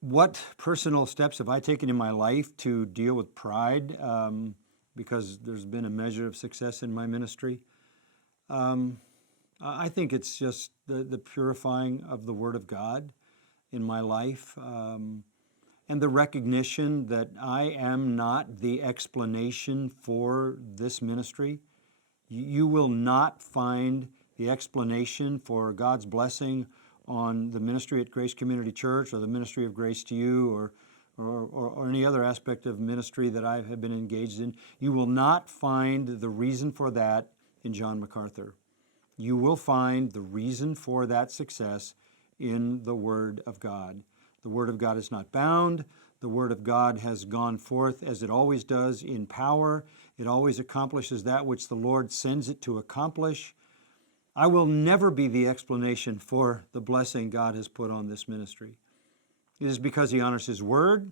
What personal steps have I taken in my life to deal with pride? Because there's been a measure of success in my ministry. Um, I think it's just the purifying of the Word of God in my life, and the recognition that I am not the explanation for this ministry. You will not find the explanation for God's blessing on the ministry at Grace Community Church or the ministry of Grace to You or any other aspect of ministry that I have been engaged in. You will not find the reason for that in John MacArthur. You will find the reason for that success in the Word of God. The Word of God is not bound. The Word of God has gone forth as it always does in power. It always accomplishes that which the Lord sends it to accomplish. I will never be the explanation for the blessing God has put on this ministry. It is because He honors His Word.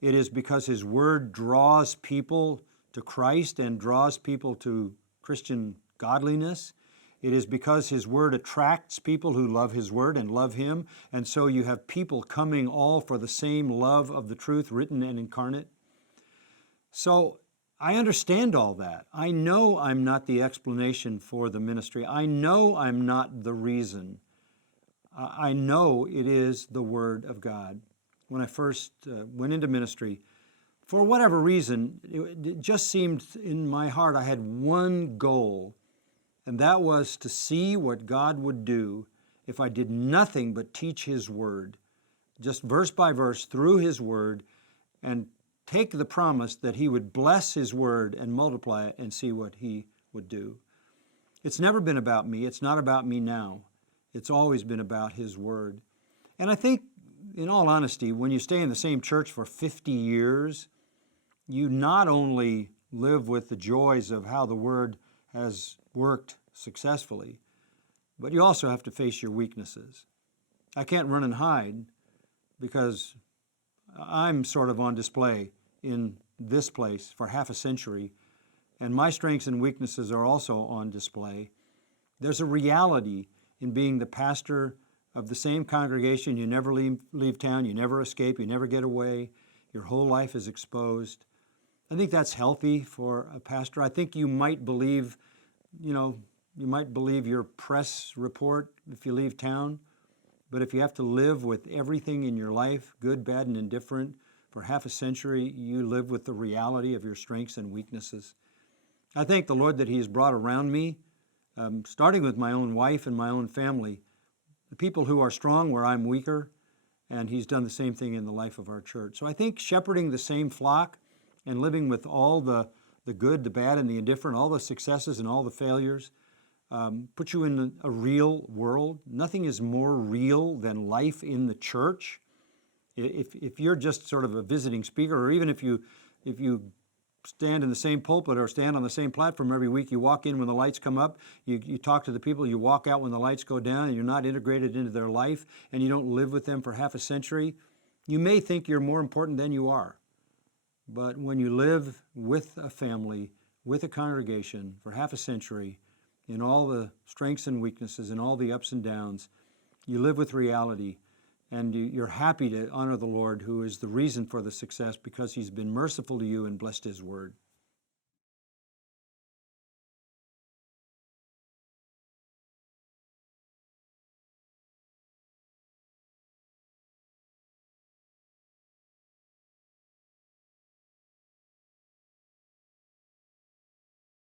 It is because His Word draws people to Christ and draws people to Christian godliness. It is because His Word attracts people who love His Word and love Him, and so you have people coming all for the same love of the truth written and incarnate. So I understand all that. I know I'm not the explanation for the ministry. I know I'm not the reason. I know it is the Word of God. When I first went into ministry, for whatever reason, it just seemed in my heart I had one goal, and that was to see what God would do if I did nothing but teach His Word, just verse by verse through His Word, and take the promise that He would bless His Word and multiply it and see what He would do. It's never been about me. It's not about me now. It's always been about His Word. And I think, in all honesty, when you stay in the same church for 50 years, you not only live with the joys of how the Word has worked successfully, but you also have to face your weaknesses. I can't run and hide because I'm sort of on display in this place for half a century, and my strengths and weaknesses are also on display. There's a reality in being the pastor of the same congregation. You never leave town, you never escape, you never get away. Your whole life is exposed. I think that's healthy for a pastor. I think you might believe, you might believe your press report if you leave town. But if you have to live with everything in your life, good, bad, and indifferent, for half a century, you live with the reality of your strengths and weaknesses. I thank the Lord that He has brought around me, starting with my own wife and my own family, the people who are strong where I'm weaker, and He's done the same thing in the life of our church. So I think shepherding the same flock and living with all the good, the bad, and the indifferent, all the successes and all the failures, put you in a real world. Nothing is more real than life in the church. If you're just sort of a visiting speaker, or even if you stand in the same pulpit or stand on the same platform every week, you walk in when the lights come up, you talk to the people, you walk out when the lights go down, and you're not integrated into their life, and you don't live with them for half a century, you may think you're more important than you are. But when you live with a family, with a congregation for half a century, in all the strengths and weaknesses and all the ups and downs, you live with reality, and you're happy to honor the Lord, who is the reason for the success, because He's been merciful to you and blessed His Word.